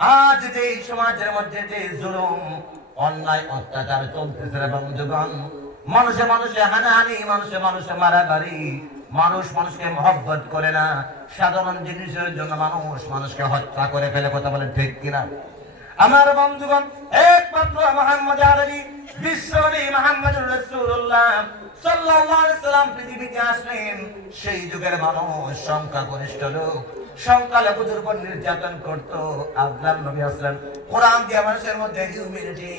আজ যে সমাজের মধ্যে যে জুলুম অন্যায় অত্যাচার চলতেছে বন্ধুগণ, মানুষে মানুষে হানাহানি, মানুষে মানুষে মারামারি, মানুষ মানুষকে মহব্বত করে না, সাধারণ জিনিসের জন্য মানুষ মানুষকে হত্যা করে ফেলে। কথা বলেন ঠিক কিনা? আমার বন্ধুগণ, একমাত্র মুহাম্মদ আরবি বিশ্বনবী মুহাম্মদুর রাসূলুল্লাহ সাল্লাল্লাহু আলাইহি সাল্লাম পৃথিবীতে আসলেন। সেই যুগের মানুষ সংখ্যাগরিষ্ঠ লোক সংখ্যালঘুদের উপর নির্যাতন করত। আল্লাহর নবী আসলেন কোরআন দিয়ে মানুষের মধ্যে হিউম্যানিটি,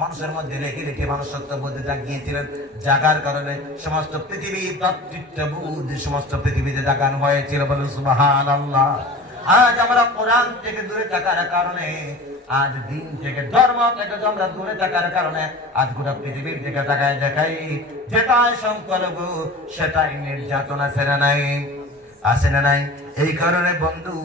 মানুষের মধ্যে রেখে মানুষত্ববোধ জাগিয়েছিলেন। জাগার কারণে সমস্ত পৃথিবী ভ্রাতৃত্ববোধ সমস্ত পৃথিবীতে জাগানো হয়েছিল। বলুন সুবহানাল্লাহ। আজ আমরা কোরআন থেকে দূরে থাকার কারণে, আজ দিন থেকে ধর্ম থেকে আমরা দূরে থাকার কারণে আজ গোটা পৃথিবীর দিকে তাকায় দেখাই যেটাই সংখ্যালঘু সেটাই নির্যাতন আছে না নাই? আছে না নাই? এই কারণে বন্ধু,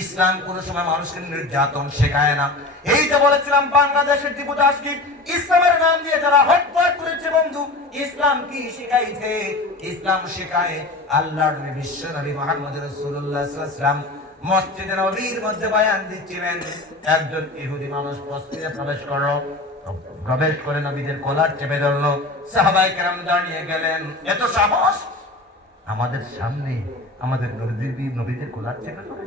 ইসলাম কোন সময় মানুষকে নির্যাতন শেখায় না। এই যে বলেছিলাম বাংলাদেশের দীপু দাসকে ইসলামের নাম দিয়ে যারা হত্যা করেছে বন্ধু, ইসলাম কি শিখাইছে? ইসলাম শেখায় আল্লাহর নবী বিশ্ব নবী মুহাম্মদ রাসূলুল্লাহ সাল্লাল্লাহু আলাইহি ওয়াসাল্লাম মসজিদে নববীর মধ্যে বয়ান দিচ্ছিলেন। একজন ইহুদি মানুষ মসজিদে প্রবেশ করে নবীদের কলার চেপে ধরলো। সাহাবায়ে কেরাম দাঁড়িয়ে গেলেন। এত সাহস! আমাদের সামনে আমাদের নবীদের কলার চেপে ধরে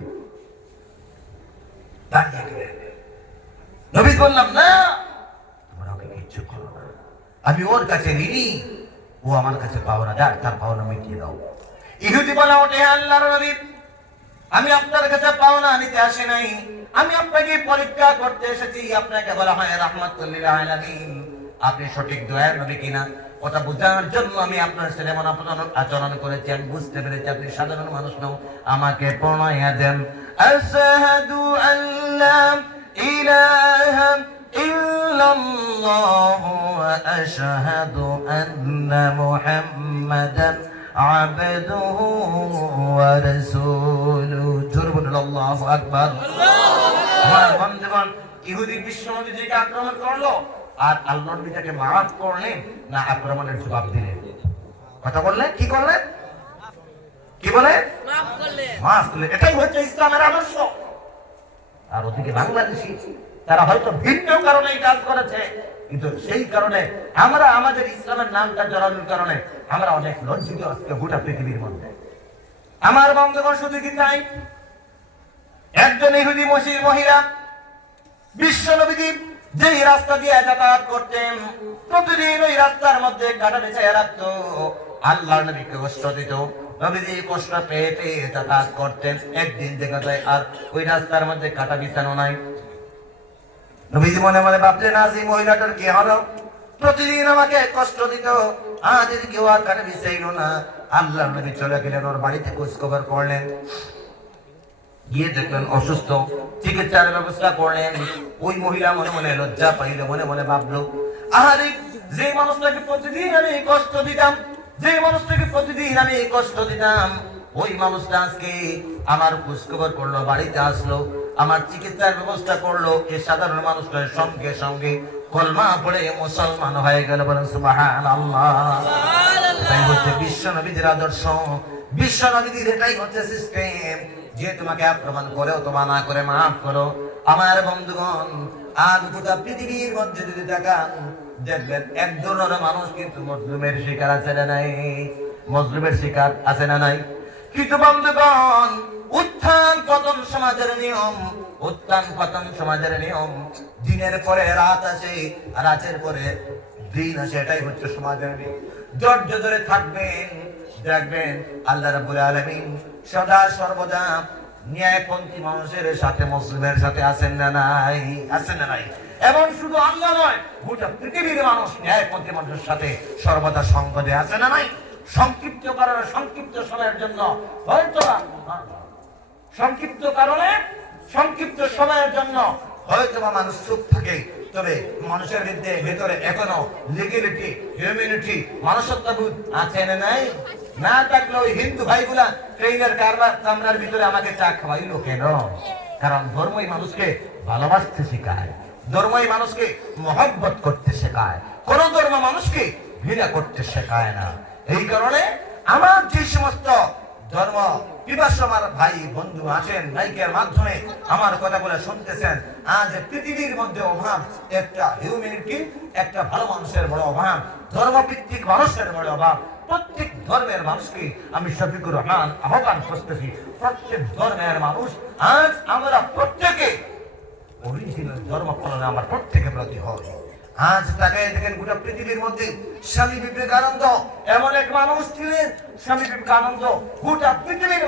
দাঁড়িয়ে গেলেন। নবী বললাম, না, তোমরা ওকে কিচ্ছু করো না, আমি ওর কাছে ঋণী, ও আমার কাছে পাওনা, যাক তার পাওনা মিটিয়ে দাও। ইহুদি বলা ওঠে, আল্লাহর নবী, আমি আপনার কাছে পাওনা নিতে আসি নাই, আমি আপনাকে পরীক্ষা করতে এসেছি। আপনাকে বলা হয় রাহমাতুল লিল আলামিন, আপনি সঠিক দয়ার নবী কিনা ওটা বোঝার জন্য আমি আপনার সাথে এমন আচরণ করেছি। আমি বুঝতে পেরেছি আপনি সাধারণ মানুষ নও, আমাকে প্রণয়া দেন। আশহাদু আল্লা ইলাহা ইল্লাল্লাহ ওয়া আশহাদু আন্না মুহাম্মাদান আবদুহু ওয়া রাসূলুহু। জোরে বলুন আল্লাহু আকবার। আমার বন্ধুগণ, ইহুদি বিশ্ব নবীজিকে আক্রমণ করলো আর আল্লাহর নবীকে মাফ করলেন না আক্রমণের জবাব দিলেন? কথা বললেন, কি করলেন? কি বলে? মাফ করলেন। মাফ করলেন। এটাই হচ্ছে ইসলামের আদর্শ। আর ওদিকে বাংলাদেশী তারা হয়তো ভিন্ন কারণে এই কাজ করেছে, কিন্তু সেই কারণে আমরা আমাদের ইসলামের নামটা জড়ানোর কারণে আমরা অনেক লজ্জিত আজকে গোটা পৃথিবীর মধ্যে। আমার বন্ধুগণ, শুধু কি তাই? একজন ইহুদি মহিলা বিশ্ব নবীজি যেই রাস্তা দিয়ে যাতায়াত করতেন, প্রতিদিন ওই রাস্তার মধ্যে কাঁটা বিছাইয়া রাখতো, আল্লাহর নবীকে কষ্ট দিত। নবীজি কষ্ট পেয়ে পেয়ে যাতায়াত করতেন। একদিন দেখা যায় আর ওই রাস্তার মধ্যে কাঁটা বিছানো নাই। নবীজি মনে মনে ভাবলেন, আজ এই মহিলাটার কি হলো? প্রতিদিন আমাকে কষ্ট দিত, আজ কেউ আর কাঁটা বিছাইল না। আল্লাহর নবী চলে গেলেন, ওর বাড়িতে খোঁজ খবর করলেন, গিয়ে দেখলেন অসুস্থ, চিকিৎসার ব্যবস্থা করলেন। ওই মহিলা মনে মনে লজ্জা পাইল, মনে মনে ভাবলো, আরে যে মানুষটাকে প্রতিদিন আমি কষ্ট দিতাম, যে মানুষটাকে প্রতিদিন আমি কষ্ট দিতাম, ওই মানুষটা আজকে আমার খোঁজ খবর করলো, বাড়িতে আসলো, আমার চিকিৎসার ব্যবস্থা করলো। এই সাধারণ মানুষটার সঙ্গে সঙ্গে কলমা পড়ে মুসলমান হয়ে গেল। বলেন সুবহানাল্লাহ। এটাই হচ্ছে বিশ্ব নবীদের আদর্শ, বিশ্ব নবীদের এটাই হচ্ছে সিস্টেম, যে তোমাকে আক্রমণ করেও তোমা না করে মাফ করো। আমার বন্ধুগণ, আজ গোটা পৃথিবীর মধ্যে যদি দেখান, দেখবেন এক ধরনের মানুষ কিন্তু মজলুমের শিকার আছে না নাই? মজলুমের শিকার আছে না নাই? কিন্তু বন্ধুগণ, উত্থান পতন সমাজের নিয়ম, উত্থান পতন সমাজের নিয়ম। দিনের পরে রাত আসে, রাতের পরে দিন আসে, এটাই হচ্ছে সমাজের নিয়ম। ধৈর্য ধরে থাকবেন, দেখবেন আল্লাহ রাব্বুল আলামিন সদা সর্বদা ন্যায়পন্থী মানুষের সাথে, মুসলিমের সাথে আছেন না নাই? আছেন না নাই? এবং শুধু আল্লাহ নয়, গোটা পৃথিবীর মানুষ ন্যায়পন্থী মানুষের সাথে সর্বদা সংকটে আছে না নাই? সংক্ষিপ্ত কারণে, সংক্ষিপ্ত সময়ের জন্য হয়তো সংক্ষিপ্ত সময়ের জন্য হয়তো মানুষ চুপ থাকে, তবে মানুষের ভেতরে এখনো লিগ্যালিটি, হিউম্যানিটি, মানুষত্ববোধ আছে না নাই? না থাকলে ওই হিন্দু ভাইগুলা ট্রেনের কামরার ভিতরে আমাকে চা খাওয়াইলো কেন? কারণ ধর্মই মানুষকে ভালোবাসতে শেখায়, ধর্মই মানুষকে মহব্বত করতে শেখায়, কোন ধর্ম মানুষকে ঘৃণা করতে শেখায় না। এই কারণে আমার যে সমস্ত ধর্ম বিবাস আমার ভাই বন্ধু আছেন মাইকের মাধ্যমে আমার কথাগুলো শুনতেছেন, আজ পৃথিবীর মধ্যে অভাব একটা হিউম্যানিটি, একটা ভালো মানুষের বড় অভাব, ধর্মভিত্তিক মানুষের বড় অভাব। প্রত্যেক ধর্মের মানুষকে আমি শফিকুর রহমান আহ্বান করতেছি, প্রত্যেক ধর্মের মানুষ আজ আমরা প্রত্যেকে অরিজিনাল ধর্ম পালনে আমার প্রত্যেকের প্রতি হয়। আজ তাকে দেখেন গোটা পৃথিবীর মধ্যে স্বামী বিবেকানন্দ এমন এক মানুষ ছিলেন, স্বামী বিবেকানন্দ গোটা পৃথিবীর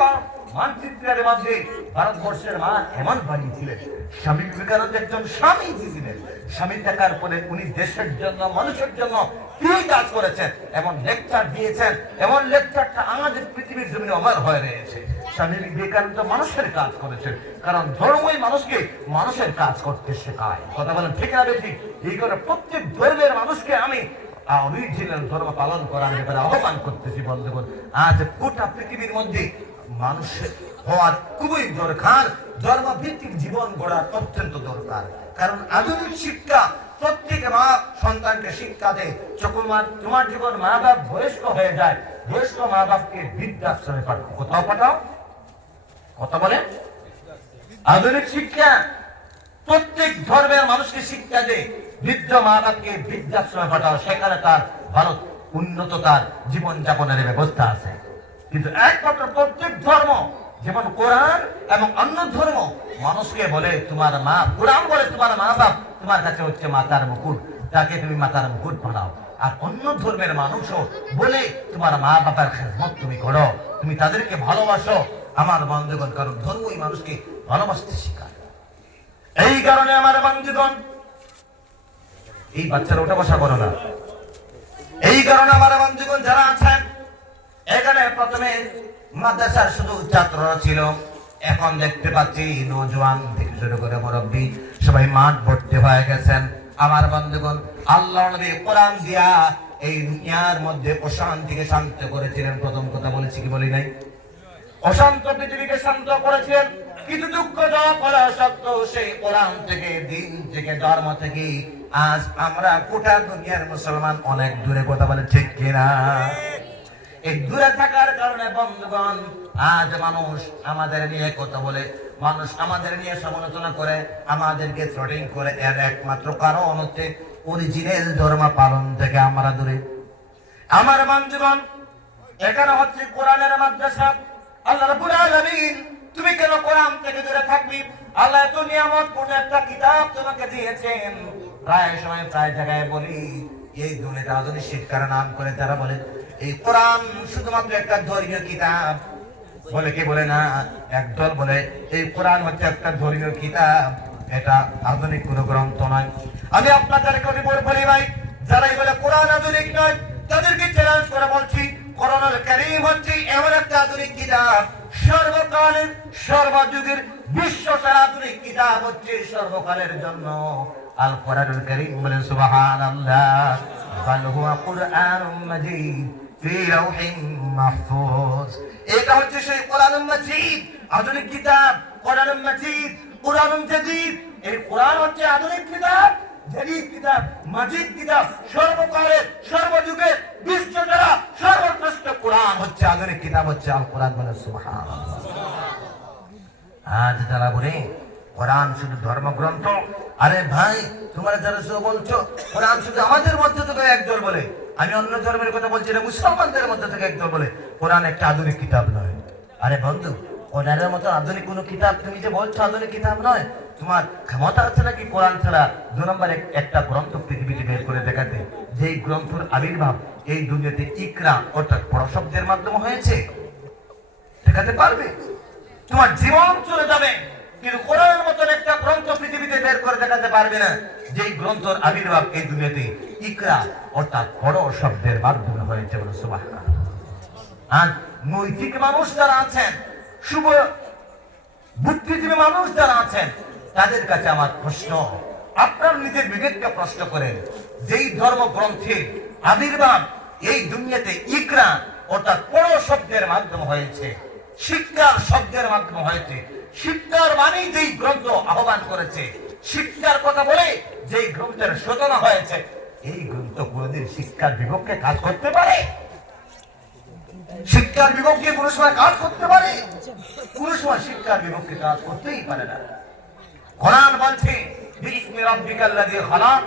মানচিত্রের মধ্যে ভারতবর্ষের মা এমন বানিয়েছিলেন। স্বামী বিবেকানন্দ একজন স্বামী ছিলেন, স্বামী থাকার পরে উনি দেশের জন্য মানুষের জন্য কি কাজ করেছেন, এমন লেকচার দিয়েছেন, এমন লেকচারটা আমাদের পৃথিবীর জমিনে অমর হয়ে রয়েছে। স্বামী বিবেকানন্দ মানুষের কাজ করেছেন, কারণ ধর্মই মানুষকে মানুষের কাজ করতে শেখায়। কথা বলেন ঠিক না বেশি? এই করে প্রত্যেক ধর্মের মানুষকে আমি অরিজিনাল ধর্ম পালন করার ব্যাপারে আহ্বান করতেছি। বন্ধুগণ, আজ গোটা পৃথিবীর মধ্যে মানুষের হওয়ার খুবই দরকার, ধর্মভিত্তিক জীবন গড়ার অত্যন্ত দরকার। কারণ আধুনিক শিক্ষা প্রত্যেক মা সন্তানকে শিক্ষা দেয়, তোমার যখন মা বাপ বয়স্ক হয়ে যায়, বয়স্ক মা বাপকে বৃদ্ধাশ্রমে পাঠাও। কোথাও পাঠাও? কথা বলেন। আধুনিক শিক্ষা প্রত্যেক ধর্মের মানুষকে শিক্ষা দেয়, বৃদ্ধ মা বাপকে বৃদ্ধাশ্রমে পাঠাও, সেখানে তার ভালো উন্নত তার জীবন যাপনের ব্যবস্থা আছে। কিন্তু একমাত্র প্রত্যেক ধর্ম, যেমন কোরআন এবং অন্য ধর্ম, মানুষকে বলে তোমার মা, কোরআন বলে তোমার মা বাপ তোমার কাছে হচ্ছে মাতার মুকুট, তাকে তুমি মাতার মুকুট বানাও। আর অন্য ধর্মের মানুষও বলে তোমার মা বাবার খেদমত তুমি করো, তুমি তাদেরকে ভালোবাসো। আমার বন্ধুগণ, কারণ ধর্মই মানুষকে ভালোবাসতে শেখায়। এই কারণে আমার বন্ধুগণ, এই বাচ্চারা ওটা বসা করো না। এই কারণে আমার বন্ধুগণ যারা আছেন এখানে, প্রথমে মাদ্রাসার শুধু ছাত্ররা ছিল, এখন দেখতে পাচ্ছি নওজোয়ান থেকে শুরু করে মুরব্বী সবাই মাঠ ভর্তি হয়ে গেছেন। আমার বন্ধুগণ, আল্লাহ নবী কোরআন দিয়া এই দুনিয়ার মধ্যে অশান্তিকে শান্ত করেছিলেন। প্রথম কথা বলেছি কি বলি নাই? অশান্ত পৃথিবীকে শান্ত করেছিলেন। কিন্তু দুঃখজনক হলো সত্য, সেই কোরআন থেকে, দিন থেকে, ধর্ম থেকে আজ আমরা গোটা দুনিয়ার মুসলমান অনেক দূরে। কথা বলে ঠিক কিনা? এই দূরে থাকার কারণে বন্ধুগণ, আজ মানুষ আমাদের নিয়ে কথা বলে, মানুষ আমাদের নিয়ে সমালোচনা করে, আমাদেরকে থ্রেটিং করে। এর একমাত্র কারণ হচ্ছে অরিজিনাল ধর্ম পালন থেকে আমরা দূরে। আমার বন্ধুগণ, এখানে হচ্ছে কোরআনের মাদ্রাসা। আল্লাহ রাব্বুল আলামিন, তুমি কেন কোরআন থেকে দূরে থাকবি? আল্লাহ এত নিয়ামতপূর্ণ একটা কিতাব তোমাকে দিয়েছেন। প্রায় সময় প্রায় জায়গায় বলি, এই দুনিয়াতে আধুনিক শিক্ষার নাম করে তারা বলে এই কোরআন শুধুমাত্র একটা ধর্মীয় কিতাব। বলে কি বলে না? একদল বলে এই কোরআন হচ্ছে একটা ধর্মীয় কিতাব, এটা আধুনিক কোনো গ্রন্থ নয়। আমি আপনাদেরকে বলি ভাই, যারাই বলে কোরআন আধুনিক নয়, তাদেরকে চ্যালেঞ্জ করে বলছি, কোরআনুল কারীম হচ্ছে এমন একটা আধুনিক কিতাব, সর্বকালের সর্বযুগের বিশ্ব সেরা আধুনিক কিতাব হচ্ছে সর্বকালের জন্য আল কোরআনুল কারীম। বলেন সুবহানাল্লাহ। বাল হুয়া কুরআনুম মাজিদ ফি লাউহিন মাহফুজ। এটা হচ্ছে সেই কোরআনুল মাজিদ, আধুনিক কিতাব। কোরআনুল মাজিদ, কোরআনুল জাদীদ। এই কোরআন হচ্ছে আধুনিক কিতাব, জাদীদ কিতাব, মাজিদ কিতাব, সর্বকালের সর্বযুগের বিশ্ব সেরা সর্বশ্রেষ্ঠ কোরআন হচ্ছে আধুনিক কিতাব, হচ্ছে আল কোরআন। বলে সুবহানাল্লাহ। আজ যারা বলে কোরআন শুধু ধর্মগ্রন্থ, আরে ভাই তোমরা যারা শুধু বলছো কোরআন শুধু আমাদের মধ্যে থেকে একদল বলে, আমি অন্য ধর্মের কথা বলছি না, মুসলমানদের মধ্যে থেকে একদল বলে কোরআন একটা আধুনিক কিতাব নয়। আরে বন্ধু, কোরআনের মতো আধুনিক কোনো কিতাব তুমি যে বলছো আধুনিক কিতাব নয়, তোমার ক্ষমতা আছে নাকি কোরআন ছাড়া 2 নম্বর একটা গ্রন্থ পৃথিবীতে বের করে দেখাতে, যেই গ্রন্থের আবির্ভাব এই দুনিয়াতে ইকরা অর্থাৎ পড়া শব্দের মাধ্যমে হয়েছে? দেখাতে পারবে? তোমার জীবন চলে যাবে, কিন্তু কোরআনের মতন একটা গ্রন্থ পৃথিবীতে বের করে দেখাতে পারবে না যেই গ্রন্থের আবির্ভাব এই দুনিয়াতে ইকরা অর্থাৎ পড়ো শব্দের মাধ্যমে হয়েছে। বলে সুবহানাল্লাহ। আর নৈতিক মানুষ যারা আছেন, শুভ বুদ্ধিজীবী মানুষ যারা আছেন, তাদের কাছে আমার প্রশ্ন, আপনার নিজের বিবেককে প্রশ্ন করেন, যেই ধর্মগ্রন্থের আবির্ভাব এই দুনিয়াতে ইকরা অর্থাৎ পড়ো শব্দের মাধ্যমে হয়েছে, শিক্ষার শব্দের মাধ্যমে হয়েছে, শিক্ষার মানে যেই গ্রন্থ আহ্বান করেছে, শিক্ষার কথা বলে যেই গ্রন্থের সূচনা হয়েছে, এই গ্রন্থ কোনদিন শিক্ষার বিপক্ষে কাজ করতে পারে? শিক্ষার বিপক্ষে কোনো সময় কাজ করতে পারে? কোনো সময় শিক্ষার বিপক্ষে কাজ করতেই পারে না। কোরআন বলছে বিসমি রাব্বিকাল্লাযী খালাক,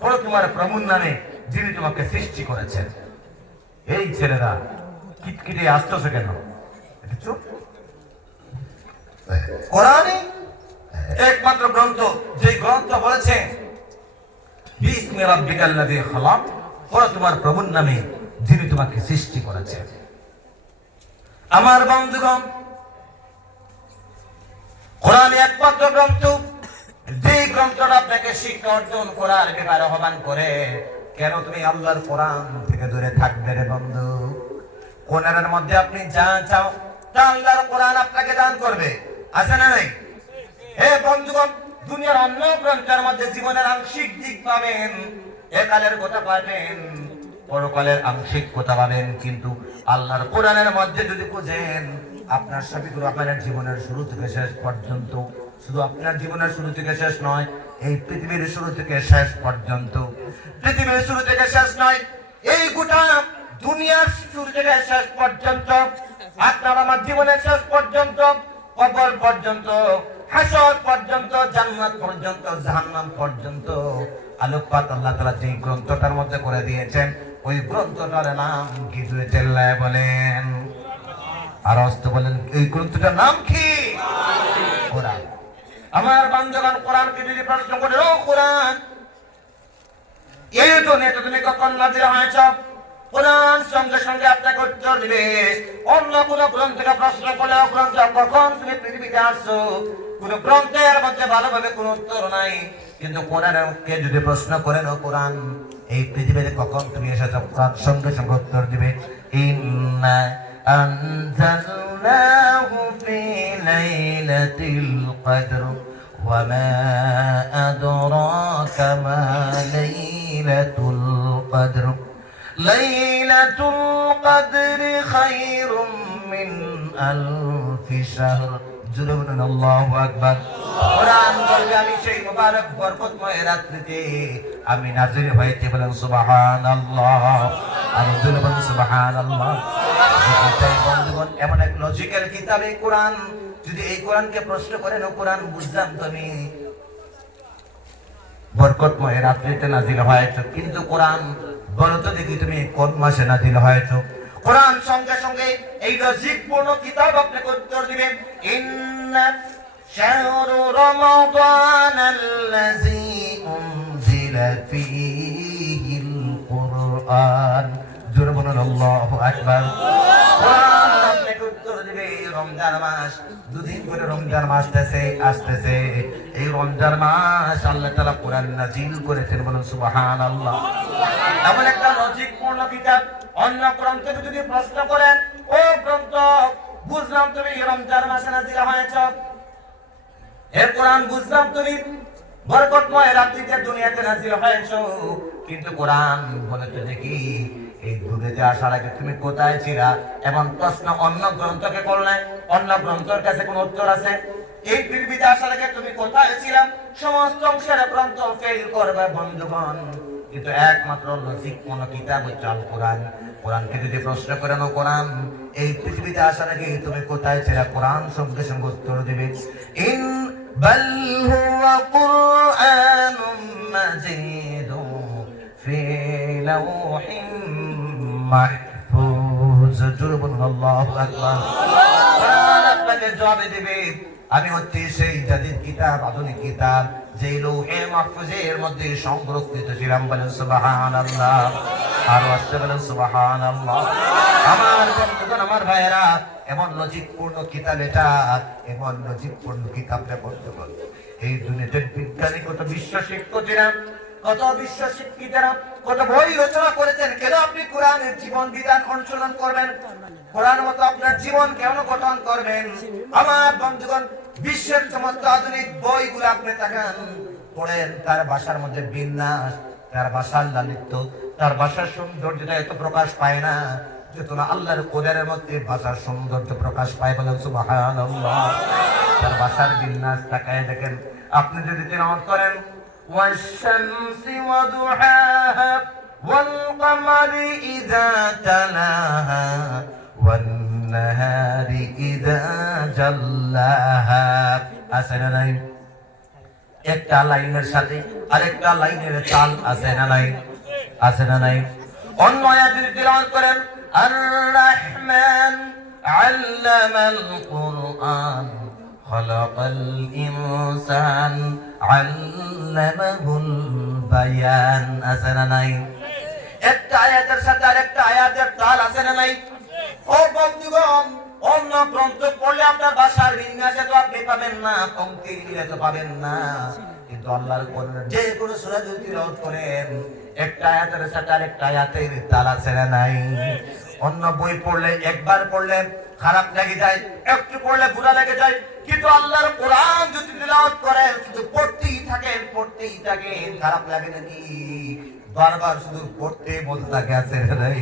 পড়ো তোমার প্রভুর নামে যিনি তোমাকে সৃষ্টি করেছেন। এই ছেলেরা কিটকিটে আসতেছে কেন? চুপ। কোরআনই একমাত্র গ্রন্থ যে গ্রন্থ বলেছে বিসমি রাব্বিকাল্লাযী খালাক, পড়ো তোমার প্রভুর নামে যিনি তোমাকে সৃষ্টি করেছেন। আমার বন্ধুগণ, কোরআন একমাত্র গ্রন্থ যে গ্রন্থটা আপনাকে শিক্ষা অর্জন করার ব্যাপারে আহ্বান করে। কেন তুমি আল্লাহর কোরআন থেকে দূরে থাকবে রে বন্ধু? কোরআনের মধ্যে আপনি যা চাও তা আল্লাহর কোরআন আপনাকে দান করবে, আছে না নাই? হে বন্ধুগণ, দুনিয়ার অন্য গ্রন্থের মধ্যে জীবনের আংশিক দিক পাবেন, একালের কথা পাবেন, পরকালের আংশিক কথা পাবেন, কিন্তু আল্লাহর কোরআনের মধ্যে যদি খুঁজেন আপনার শফিকুর রহমানের জীবনের শুরু থেকে শেষ পর্যন্ত, শুধু আপনার জীবনের শুরু থেকে শেষ নয়, এই পৃথিবীর শুরু থেকে শেষ পর্যন্ত, পৃথিবীর শুরু থেকে শেষ নয়, এই গোটা দুনিয়ার শুরু থেকে শেষ পর্যন্ত, আপনার আমার জীবনের শেষ পর্যন্ত, কবর পর্যন্ত, হাসর পর্যন্ত, জান্নাত পর্যন্ত, জাহান্নাম পর্যন্ত আলোকপাত আল্লাহ তাআলা যে গ্রন্থটার মধ্যে করে দিয়েছেন, ওই গ্রন্থটার নাম কি? জুড়ে চেল্লায় বলেন, আর অস্ত বলেন, এই গ্রন্থটার নাম কি? কোরআন। আমার বান্দরবান, কোরআনকে যদি প্রশ্ন করে, ও কোরআন, এই দুনিয়াতে তুমি কখন নাযিল হয়েছ? কোরআন সঙ্গে সঙ্গে আপনাকে উত্তর দিবে। অন্য কোন গ্রন্থকে প্রশ্ন করলে, গ্রন্থ কখন তুমি পৃথিবীতে আসছো, কোন গ্রন্থের মধ্যে ভালোভাবে কোন উত্তর নাই। কিন্তু কোরআনকে যদি প্রশ্ন করেন, ও কোরআন, এই পৃথিবীতে কখন তুমি এসেছো, কোরআন সঙ্গে সঙ্গে উত্তর দিবে, ইন্না আনজালনাহু ফি লাইলাতিল কদর ওয়া মা আদরাকা মা লাইলাতুল কদর লাইলাতুল কদরি খায়রুম মিন আলফি শাহর। জুড়ে বলুন আল্লাহু আকবার। কোরআন বলবে, আমি সেই মুবারক বরকতময় রাত্রিতে আমি নাযিল হয়েছি, বলেন সুবহানাল্লাহ। আর জুড়ে বলুন সুবহানাল্লাহ। বন্ধুগণ, এমন এক লজিক্যাল কিতাব এই কোরআন, যদি এই কোরআনকে প্রশ্ন করেন, ও কোরআন, বুঝলাম তুমি বরকতময় রাত্রিতে নাযিল হয়েছে, কিন্তু কোরআন বলো তো দেখি তুমি কোন মাসে নাযিল হয়েছে? কোরআন সঙ্গে সঙ্গে এই লজিকপূর্ণ কিতাব আপনাকে উত্তর দিবে, ইন্না শাহরু রমাদানাল্লাযী উনজিলা ফীহিল কুরআন। জোরে বলুন আল্লাহু আকবার। কোরআন আপনাকে উত্তর দিবে, রমজান মাস, দুদিন করে রমজান মাস আসতেছে, এই রমজান মাস আল্লাহ তাআলা কোরআন নাযিল করেছেন, বলুন সুবহানাল্লাহ। এমন একটা লজিকপূর্ণ কিতাব, অন্য গ্রন্থকে যদি প্রশ্ন করেন, ও গ্রন্থ, বুঝলাম তুমি রমজান মাসে নাযিল হয়েছ, এর কোরআন বুঝলাম তুমি বরকতময় রাত্রিতে দুনিয়াতে নাযিল হয়েছ, কিন্তু কোরআন বলেছে দেখি এই দুনিয়াতে আসার আগে তুমি কোথায় ছিলা? এমন প্রশ্ন অন্য গ্রন্থকে করলে, অন্য গ্রন্থের কাছে কোন উত্তর আছে? এই পৃথিবীতে আসার আগে তুমি কোথায় ছিলাম? সমস্ত অংশের গ্রন্থ ফেল করবে বন্ধুগণ, কিন্তু একমাত্র লজিক কোন কিতাব হচ্ছে আল কোরআন। কোরআনকে যদি প্রশ্ন করেন, ও কোরআন, এই পৃথিবীতে আসার আগে তুমি কোথায় ছিলা? কোরআন সঙ্গে সঙ্গে উত্তর দিবে, ইন বাল হুয়া কুরআনুম মাজিদুন ফি লাওহিম মাহফুজ। জোরে বলুন আল্লাহু আকবার। কোরআন আপনাকে জবাব দিবে, আমি হচ্ছি সেই জাদিদ কিতাব, আধুনিক কিতাব, যে লৌহে মাহফুজের মধ্যে সংরক্ষিত ছিলাম, বলেন সুবহানাল্লাহ। আর আসতে বলেন সুবহানাল্লাহ। আমার বন্ধুগণ, আমার ভাইয়েরা, এমন লজিকপূর্ণ কিতাব এটা, এমন লজিকপূর্ণ কিতাবটা বন্ধুগণ, এই দুনিয়াতে বিজ্ঞানী কত বিশ্ব শিক্ষিতরা, কত বিশ্ব শিক্ষিতরা কত বই রচনা করেছেন, কেন আপনি কোরআনের জীবন বিধান অনুসরণ করবেন? কোরআন মতো আপনার জীবন কেন গঠন করবেন? আমার বন্ধুগণ, বিশ্বের সমস্ত আধুনিক বইগুলো আপনি তাকান, পড়েন, তার ভাষার মধ্যে বিন্যাস, তার ভাষার লালিত্য, তার ভাষার সৌন্দর্যটা এত প্রকাশ পায় না যত না আল্লাহর কোরআনের মধ্যে ভাষার সৌন্দর্য প্রকাশ পায়, বলেন সুবহানাল্লাহ। তার ভাষার বিন্যাস তাকায় দেখেন, আপনি যদি তেলাওয়াত করেন, ওয়াশ-শামসি ওয়া দুহাহা ওয়াল-কামারি ইযা তালাহা والنهار إذا جلاها আছে না নাই? একটা লাইনের সাথে আরেকটা লাইনের তাল আছে না নাই? আছে না নাই? অন্য আয়াতে তিলাওয়াত করেন আর রহমান আল্লামাল কুরআন খালাকাল ইনসান আল্লামাহুল বায়ান আছে না নাই? একটা আয়াতের সাথে আরেকটা আয়াতের তাল আছে না নাই? ও বন্ধুগণ, অন্য গ্রন্থ পড়লে আপনার ভাষার বিন্যাসে তো আপনি পাবেন না, পংক্তি মিলে তো পাবেন না, কিন্তু আল্লাহর কোরআন যে কোনো সূরা যদি তিলাওয়াত করেন একটা আয়াতের সাথে আরেকটা আয়াতের তাল আছে না নাই? অন্য বই পড়লে একবার পড়লে খারাপ লেগে যায়, একটু পড়লে বুরা লেগে যায়, কিন্তু আল্লাহর কোরআন যদি তিলাওয়াত করেন শুধু পড়তেই থাকেন খারাপ লাগে নাকি? বারবার শুধু পড়তে বলতে থাকে আছে না নাই?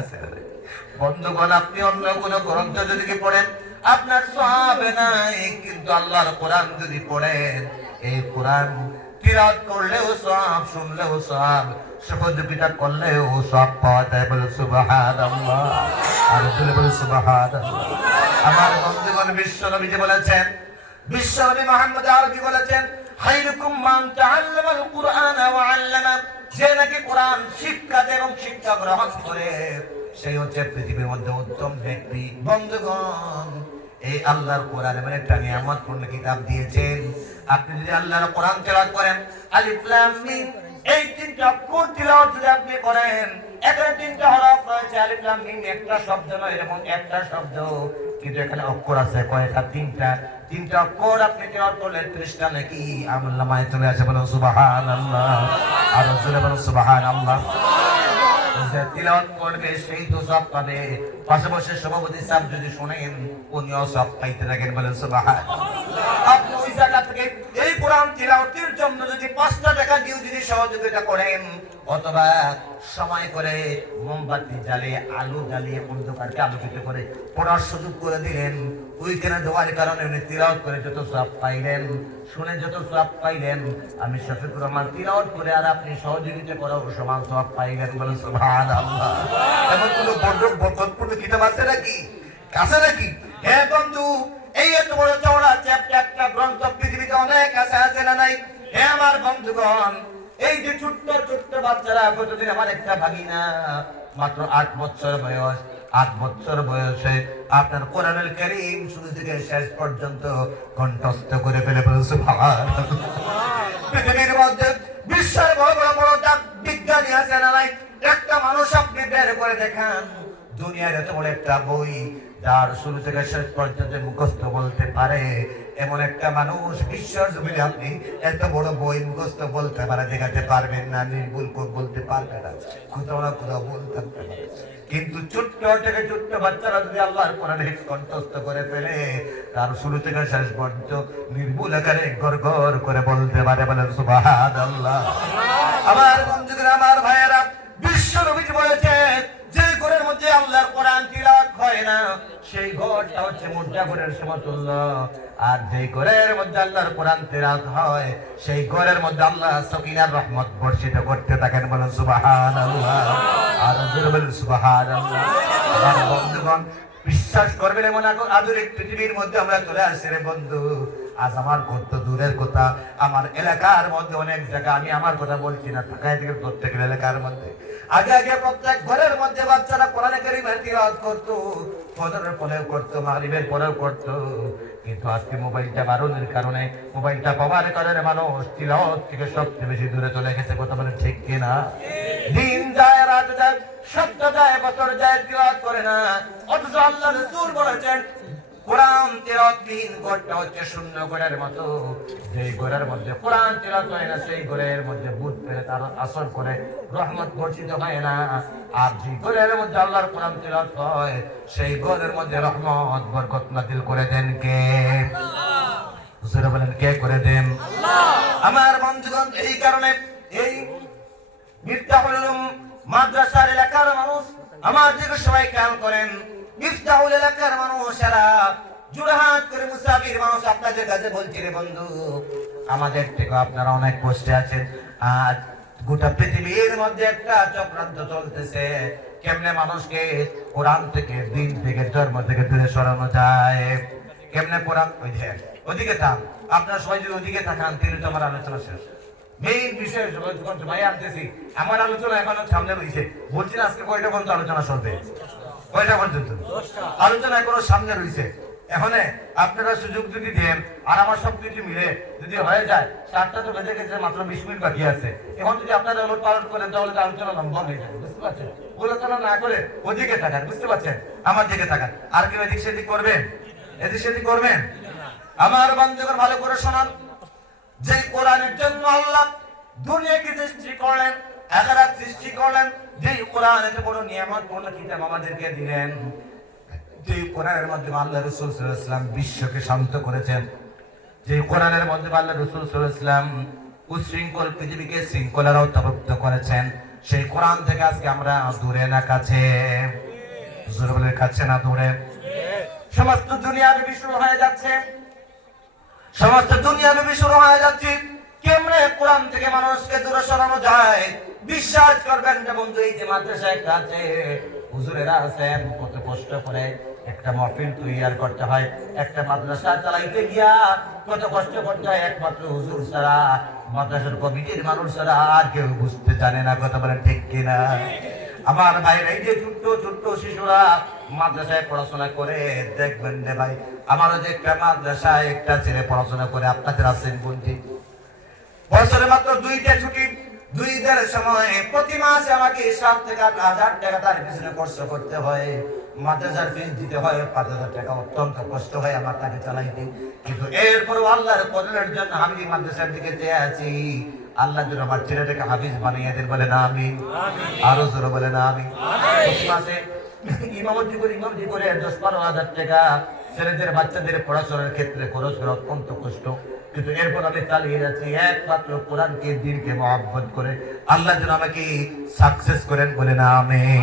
আছে না নাই? বন্ধুগণ, আপনি অন্য কোন গ্রন্থ যদি পড়েন আপনার সওয়াব নাই, কিন্তু আল্লাহর কোরআন যদি পড়েন এই কোরআন তিলাওয়াত করলেও সওয়াব, শুনলেও সওয়াব, সহযোগিতা করলেও সওয়াব পাওয়া যায়। বলে সুবহানাল্লাহ, আর বলে সুবহানাল্লাহ। আমার বন্ধুগণ, বিশ্বনবী যে বলেছেন, বিশ্বনবী মুহাম্মদ আরবি বলেছেন খায়রুকুম মান তাআল্লামাল কুরআনা ওয়া আল্লামা, যে নাকি কোরআন শিক্ষা দেয় এবং শিক্ষা গ্রহণ করে সেই হচ্ছে পৃথিবীর মধ্যে উত্তম ব্যক্তি। বন্ধুগণ, এই আল্লাহর কোরআন এমন একটা নিয়ামতপূর্ণ কিতাব দিয়েছেন, আপনি যদি আল্লাহর কোরআন তেলাওয়াত করেন আলিফ লাম মিম এই তিনটা অক্ষর তিলাওয়াত যদি আপনি করেন, এখানে তিনটা হরফ রয়েছে, আলিফ লাম মিম একটা শব্দ নয়, এরকম একটা শব্দ, কিন্তু এখানে অক্ষর আছে কয়টা? তিনটা অক্ষর আপনি তেলাওয়াত করলে 30টা নাকি আমলনামায় চলে আসে। বলুন সুবহানাল্লাহ, আর জোরে বলুন সুবহানাল্লাহ। তিলাওয়াত করবে সেই তো সব পাবে, পাশাপাশি সভাপতি সাহেব যদি শুনেন উনিও সব পাইতে থাকেন। বলেন সুবহানাল্লাহ। আপনি ওই জায়গা থেকে এই কোরআন তিলাওয়াতের জন্য যদি 5টা টাকা দিয়ে যদি সহযোগিতা করেন, অথবা সময় করে মোমবাতি জ্বালিয়ে আলো জ্বালিয়ে অন্ধকারকে আলোকিত করে পড়ার সুযোগ করে দিলেন, ওইখানে দেওয়ার কারণে উনি তিলাওয়াত করে যত সওয়াব পাইলেন, শুনে যত সওয়াব পাইলেন, আমি শফিকুর রহমান তিলাওয়াত করে আর আপনি সহযোগিতা করাও সমান সওয়াব পাইলেন। বলেন সুবহানাল্লাহ। এমন কোনো বড় বরকতপূর্ণ কিতাব আছে নাকি? আছে নাকি? হ্যাঁ বন্ধু, এই এত বড় চওড়া চ্যাপ্টার একটা গ্রন্থ পৃথিবীতে অনেক আছে না নাই? হ্যাঁ আমার বন্ধুগণ, এই যে ছোট্ট ছোট্ট বাচ্চারা, প্রতিদিন আমার একটা ভাগিনা মাত্র 8 বছর বয়স, 8 বছর বয়সে আপনার কোরআনুল কারীম শুরু থেকে শেষ পর্যন্ত কণ্ঠস্থ করে ফেলে। সুবহানাল্লাহ। পৃথিবীর মধ্যে বিশ্বের বড় বড় বিজ্ঞানী আছে না নাই? একটা মানুষ আপনি বের করে দেখান দুনিয়ার এত বড় একটা বই যার শুরু থেকে শেষ পর্যন্ত মুখস্থ বলতে পারে, এমন একটা মানুষ বিশ্বের জমিনে আপনি এত বড় বই মুখস্থ বলতে পারে দেখাতে পারবেন না, নির্ভুল বলতে পারবে না, কোথাও না কোথাও বলতে পারে। কিন্তু ছোট্ট থেকে ছোট্ট বাচ্চারা যদি আল্লাহর কোরআন কণ্ঠস্থ করে ফেলে, তার শুরু থেকে শেষ পর্যন্ত নির্ভুল আকারে ঘর ঘর করে বলতে পারে। বলেন সুবহানাল্লাহ। আমার বন্ধুরা, আমার ভাইয়েরা, বিশ্ব নবী বলেছেন যে ঘরের মধ্যে আল্লাহর কোরআন তিলাওয়াত হয় না সেই ঘরটা হচ্ছে মুর্দা ঘরের সমতুল্য, আর যে ঘরের মধ্যে আল্লাহর কোরআন তিলাওয়াত হয় সেই ঘরের মধ্যে আল্লাহ সকিনার রহমত বর্ষিত করতে থাকেন। বলেন সুবহানাল্লাহ, আর জোরে বলেন সুবহানাল্লাহ। আমার বন্ধুগণ, বিশ্বাস করবেন এমন আধুনিক পৃথিবীর মধ্যে আমরা চলে আসছি রে বন্ধু। আজ আমার ঘর তো দূরের কথা, আমার এলাকার মধ্যে অনেক জায়গা, আমি আমার কথা বলছি না, ঢাকায় থেকে প্রত্যেকের এলাকার মধ্যে আগে প্রত্যেক ঘরের মধ্যে বাচ্চারা কোরআন কারীমের তিলাওয়াত করতো, ফজরের পরেও করতো, মাগরিবের পরেও করতো, কিন্তু আজকে মোবাইলটা বাড়ানোর কারণে, মোবাইলটা পাওয়ার কারণে মানুষ তিলাওয়াত থেকে সবচেয়ে বেশি দূরে চলে গেছে। কথা বলেন ঠিক কিনা? দিন যায়, রাত যায়, সপ্তাহ যায়, বছর যায়, তিলাওয়াত করে না। অথচ আল্লাহ রাসূল বলেছেন কোরআন তিলাওয়াতবিহীন ঘরটা হচ্ছে শূন্য ঘরের মতো, যেই ঘরের মধ্যে কোরআন তিলাওয়াত হয় না সেই ঘরের মধ্যে ভূত পেরে তার আসর করে রহমত বর্ষিত হয় না। আর যে ঘরের মধ্যে আল্লাহর কোরআন তিলাওয়াত হয় সেই ঘরের মধ্যে রহমত বরকত নাযিল করে দেন কে? আল্লাহ। বলেন কে করে দেন? আল্লাহ। আমার বন্ধুগণ, এই কারণে এই মিফতাহুল উলুম মাদ্রাসার এলাকার মানুষ আমার দিকে সবাই খেয়াল করেন। মিফতাহুল এলাকার মানুষেরা জোড়হাত করে মুসাফির মানুষ আপনাদের কাছে বলছি রে বন্ধু, আমাদের থেকে আপনারা অনেক কষ্টে আছেন। আজ গোটা পৃথিবীর মধ্যে একটা চক্রান্ত চলতেছে, কেমনে মানুষকে কোরআন থেকে, দিন থেকে, ধর্ম থেকে দূরে সরানো যায়। কেমনে কোরআন, ওই যে ওদিকে থাক, আপনার সবাই যদি ওদিকে থাকান তিনি তো আমার আলোচনা শেষ। মেইন বিষয় যখন ভাই আনতেছি, আমার আলোচনা এখনো সামনে রয়েছে। বলছি না আজকে কয়টা পর্যন্ত আলোচনা চলবে? কয়টা পর্যন্ত আলোচনা এখনো সামনে রয়েছে। এখন আপনারা সুযোগ যদি দেন আর আমার সবকিছু মিলে যদি হয়ে যায়, 7টা তো বেজে গেছে, মাত্র 20 মিনিট বাকি আছে। এখন যদি আপনারা ওলট পালট করেন তাহলে তো আলোচনা লম্বা হয়ে যাবে, বুঝতে পারছেন? আলোচনা না করে ওদিকে থাকার, বুঝতে পারছেন? আমার দিকে থাকার। আর কেউ এদিক সেদিক করবেন? এদিক সেদিক করবেন? আমার বন্ধুগণ ভালো করে শোনান, যে কোরআনের জন্য আল্লাহ দুনিয়াকে সৃষ্টি করলেন, আখিরাত সৃষ্টি করলেন, যে কোরআন এত বড় নিয়ামত পূর্ণ কিতাব আমাদেরকে দিলেন, যে কোরআনের মাধ্যমে আল্লাহ রাসূল সাল্লাল্লাহু আলাইহি ওয়াসাল্লাম বিশ্বকে শান্ত করেছেন, যে কোরআনের মাধ্যমে আল্লাহ রাসূল সাল্লাল্লাহু আলাইহি ওয়াসাল্লাম উশৃঙ্খল পৃথিবীকে শৃঙ্খলার আওতাভুক্ত করেছেন, সেই কোরআন থেকে আজকে আমরা দূরে না কাছে? জোরে বলে কাছে না দূরে? সমস্ত দুনিয়াব্যাপী শুরু হয়ে যাচ্ছে, সমস্ত দুনিয়াব্যাপী শুরু হয়ে যাচ্ছে। কেমনে কোরআন থেকে মানুষকে দূরে সরানো যায়? বিশ্বাস করবেন না বন্ধু, এই যে মাদ্রাসায় কাছে হুজুরেরা আছেন, কত কষ্ট করে একটা মাহফিল তৈরি করতে হয়, একটা মাদ্রাসা চালাইতে গিয়া কত কষ্ট করতে হয়, একমাত্র হুজুর ছাড়া, মাদ্রাসার কমিটির মানুষ ছাড়া আর কেউ বুঝতে জানে না। কথা বলেন ঠিক কিনা? আমার ভাইরা, এই যে ছোট্ট ছোট্ট শিশুরা মাদ্রাসায় পড়াশোনা করে, দেখবেন রে ভাই, আমারও যে একটা মাদ্রাসায় একটা ছেলে পড়াশোনা করে, আপনাদের আছেন বন্ধু, বছরে মাত্র 2টা ছুটি, 2 ঈদের সময় প্রতি মাসে আমাকে 7 থেকে 8,000 টাকা তার পিছনে খরচ করতে হয়, মাদ্রাসার ফিস দিতে হয় 5,000 টাকা। অত্যন্ত কষ্ট হয় আমার তাকে চালাইতে, কিন্তু এরপরও আল্লাহর কোরআনের জন্য আমি মাদ্রাসার দিকে চেয়ে আছি। আল্লাহ যেন আমার ছেলেটাকে হাফিজ বানিয়ে দেন, বলে না আমিন? আরো জোরে বলে না আমিন? প্রতি মাসে ইমামতি করে 10-12,000 টাকা ছেলেদের, বাচ্চাদের পড়াশোনার ক্ষেত্রে খরচ করে অত্যন্ত কষ্ট, কিন্তু এরপর আমি চালিয়ে যাচ্ছি একমাত্র কোরআনকে, দিনকে মহব্বত করে। আল্লাহ যেন আমাকে সাকসেস করেন, বলে না আমিন?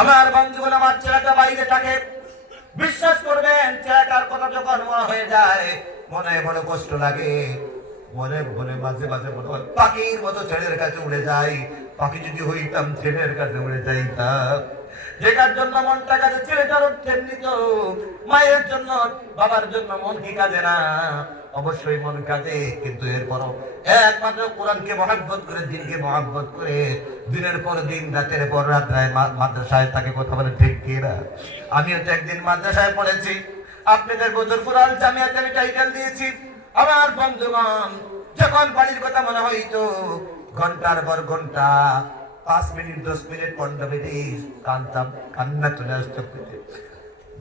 আমার বন্ধুগণ, আমার ছেলেটা বাইরে থাকে, বিশ্বাস করবেন ছেলেটার কথা যখন মনে হয়ে যায়, মনে বড় কষ্ট লাগে, মনে মনে মাঝে মাঝে মনে হয় পাখির মতো ছেলের কাছে উড়ে যাই। পাখি যদি হইতাম ছেলের কাছে উড়ে যাইতাম। যেটার জন্য মনটা কাজে, ছেলেটার তেমনি তো মায়ের জন্য, বাবার জন্য মন কি কাজে না? অবশ্যই মন কাজে, কিন্তু এরপরও একমাত্র কোরআনকে মহব্বত করে, দিনকে মহব্বত করে, দিনের পর দিন, রাতের পর রাত মাদ্রাসায় তাকে। কথা বলে ঠিক কিনা? আমিও তো একদিন মাদ্রাসায় পড়েছি, আপনাদের বদরপুর আল জামিয়াতে আমি টাইটেল দিয়েছি। আমার বন্ধুগণ, যখন বাড়ির কথা মনে হইতো, ঘন্টার পর ঘন্টা, 5 মিনিট, 10 মিনিট, 15 মিনিট কাঁদতাম, কান্না চলে আসতো।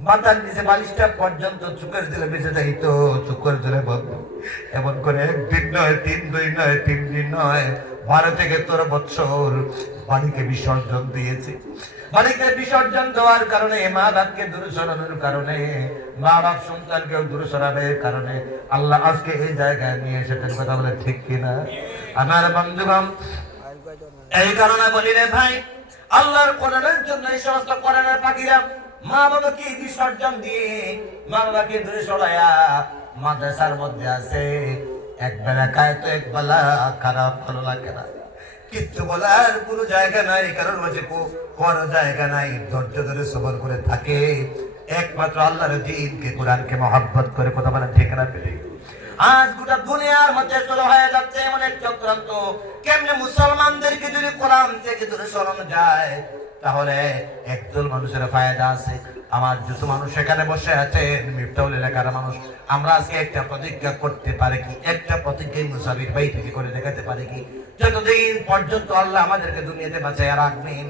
মাথার নিচে বালিশটা পর্যন্ত চোখের জলে বেঁচে যাইতো, চোখের জলে বলতো। এমন করে 1 দিন নয়, 3 দিন নয়, 3 দিন নয়, 12 থেকে 13 বছর বাড়িকে বিসর্জন দিয়েছি। বাড়িতে বিসর্জন দেওয়ার কারণে, মা বাপকে দূরে সরানোর কারণে, মা বাপ সন্তানকেও দূরে সরানোর কারণে আল্লাহ আজকে এই জায়গায় নিয়ে এসেছেন। কথা বলে ঠিক কিনা? আমার বন্ধুগণ, এই কারণে বলি রে ভাই, আল্লাহর কোরআনের জন্য এই সমস্ত কোরআনের পাখিরা মা বাবাকে বিসর্জন দিয়ে, মা বাবাকে দূরে সরাইয়া মাদ্রাসার মধ্যে আছে। এক বেলা খায় তো এক বেলা খারাপ, ভালো লাগে না, কিচ্ছু বলার কোনো জায়গা নাই, কারণ হচ্ছে কোনো জায়গা নাই, ধৈর্য ধরে সবর করে থাকে, একমাত্র আল্লাহর দ্বীনকে, কোরআনকে মহব্বত করে। কথা বলেন ঠিক না? আজ গোটা দুনিয়ার মধ্যে শুরু হয়ে যাচ্ছে এমন এক চক্রান্ত, কেমনে মুসলমানদেরকে যদি কোরআন থেকে দূরে সরানো যায়, তাহলে একদল মানুষের ফায়দা আছে। আমার যত মানুষ এখানে বসে আছেন, মিফতাহুল এলাকার মানুষ, আমরা আজকে একটা প্রতিজ্ঞা করতে পারি কি? একটা প্রতিজ্ঞা মুসাফির ভাই থেকে করে দেখাতে পারি কি? যতদিন পর্যন্ত আল্লাহ আমাদেরকে দুনিয়াতে বাঁচাইয়া রাখবেন,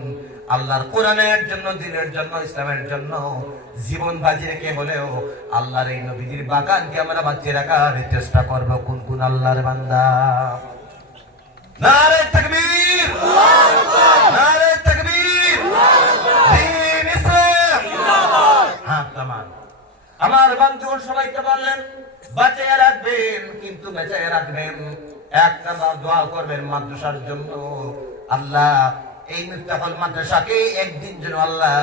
আল্লাহর কোরআনের জন্য, দিনের জন্য, ইসলামের জন্য জীবন বাজি রেখে হলেও আল্লাহর এই নবীজির বাগানকে আমরা বাঁচিয়ে রাখার চেষ্টা করব। কোন কোন আল্লাহর বান্দা? নারে তাকবীর, আল্লাহু আকবার, নারে তাকবীর, আল্লাহু আকবার, দ্বীন ইসলাম জিন্দাবাদ। হ্যাঁ, তামাম। আমার বন্ধুগণ সবাইকে বললেন বাঁচিয়ে রাখবেন, কিন্তু বাঁচিয়ে রাখবেন, একটা দোয়া করবেন মাদ্রাসার জন্য। আল্লাহ এই মিফতাহুল মাদ্রাসাকে একদিন যেন আল্লাহ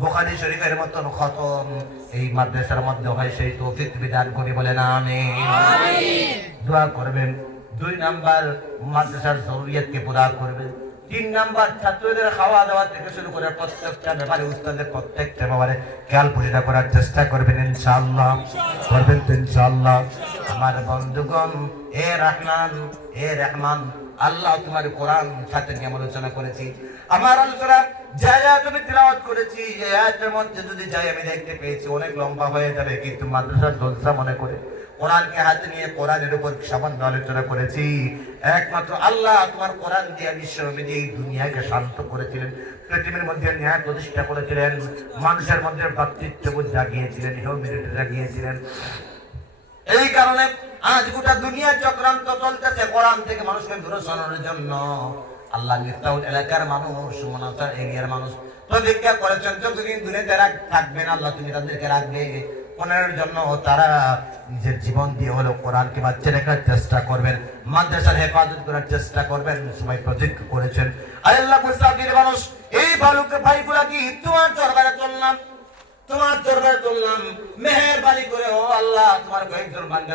বুখারী শরীফের মতন খতম এই মাদ্রাসার মধ্যে হয়, সেই তৌফিক বিধান করি, বলেন আমিন। দোয়া করবেন। 2 নাম্বার, মাদ্রাসার জরুরিয়াতকে পুরা করবেন। 3 নাম্বার ছাত্রদের খাওয়া দাওয়া থেকে শুরু করে প্রত্যেকটা ব্যাপারে উস্তাদের প্রত্যেকটা ব্যাপারে খেয়াল পরিচর্যা করার চেষ্টা করবেন ইনশাআল্লাহ। করবেন তো ইনশাআল্লাহ। আমার বন্ধুগণ, এ রহমান আল্লাহ তোমার কোরআন সাথে নিয়ে আলোচনা করেছি। আমার আলোচনা জায়গা তুমি তিলাওয়াত করেছি, এই আয়াতের মধ্যে যদি যাই আমি দেখতে পেয়েছি অনেক লম্বা হয়ে যাবে, কিন্তু মাদ্রাসার জলসা মনে করে কোরআনকে হাতে নিয়ে কোরআনের উপর সামান্য আলোচনা করেছি। একমাত্র আল্লাহ তোমার কোরআন দিয়ে বিশ্বনবী এই দুনিয়াকে শান্ত করেছিলেন, পৃথিবীর মধ্যে ন্যায় প্রতিষ্ঠা করেছিলেন, মানুষের মধ্যে ভ্রাতৃত্ববোধ জাগিয়েছিলেন, হিউম্যানিটি জাগিয়েছিলেন। এই কারণে আজ গোটা দুনিয়ার চক্রান্ত চলতেছে কোরআন থেকে মানুষকে দূরে সরানোর জন্য। আল্লাহ মিফতাহুল এলাকার মানুষ, মুনাসার এরিয়ার মানুষ প্রতিজ্ঞা করেছেন যতদিন দুনিয়াতে থাকবেন আল্লাহ তুমি তাদেরকে রাখবে। কোরআনের জন্য তারা নিজের জীবন দিয়ে হলো কোরআনকে বাঁচিয়ে রাখার চেষ্টা করবেন, মাদ্রাসার হেফাজত করার চেষ্টা করবেন। সবাই প্রতিজ্ঞা করেছেন। আল্লাহ মুসাফির মানুষ এই ভাইগুলা কি তোমার দরবারে চললাম, মেহেরবানি করে ও আল্লাহ তোমার কয়েকজন বান্দা